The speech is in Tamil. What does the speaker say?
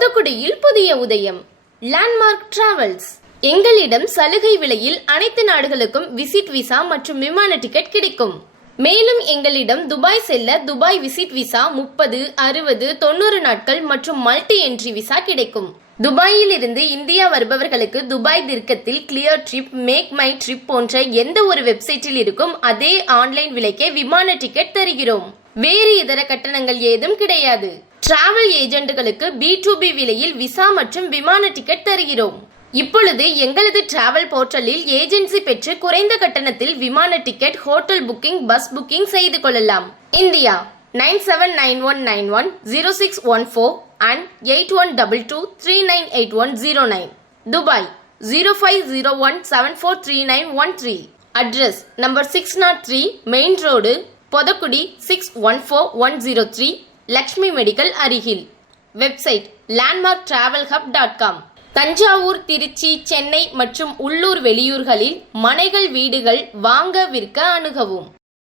பொதுக்குடியில் புதிய உதயம். Landmark travels. எங்களிடம் சலுகை விலையில் அனைத்து நாடுகளுக்கும் விசிட் விசா மற்றும் விமான டிக்கெட் கிடைக்கும். மேலும் எங்களிடம் துபாய் செல்ல துபாய் விசிட் விசா 30, 60, 90 நாட்கள் மற்றும் மல்டி என்ட்ரி விசா கிடைக்கும். துபாயில் இருந்து இந்தியா வருபவர்களுக்கு துபாய் திர்க்கத்தில் Cleartrip, MakeMyTrip போன்ற எந்த ஒரு வெப்சைட்டில் இருக்கும் அதே ஆன்லைன் விலைக்கே விமான டிக்கெட் தருகிறோம். வேறு இதர கட்டணங்கள் ஏதும் கிடையாது. டிராவல் ஏஜென்ட்களுக்கு B2B விலையில் விசா மற்றும் விமான டிக்கெட் தருகிறோம். இப்பொழுது எங்களது டிராவல் போர்ட்டலில் ஏஜென்சி பெற்று குறைந்த கட்டணத்தில் விமான ticket, hotel booking, bus booking செய்து கொள்ளலாம். India 9791910614 and 8122398109. Dubai 0501743913. Address number 603 Main Road, Podakudi 614103, Lakshmi medical அருகில். Website landmarktravelhub.com. தஞ்சாவூர், திருச்சி, சென்னை மற்றும் உள்ளூர் வெளியூர்களில் மனைகள், வீடுகள் வாங்க விற்க அணுகவும்.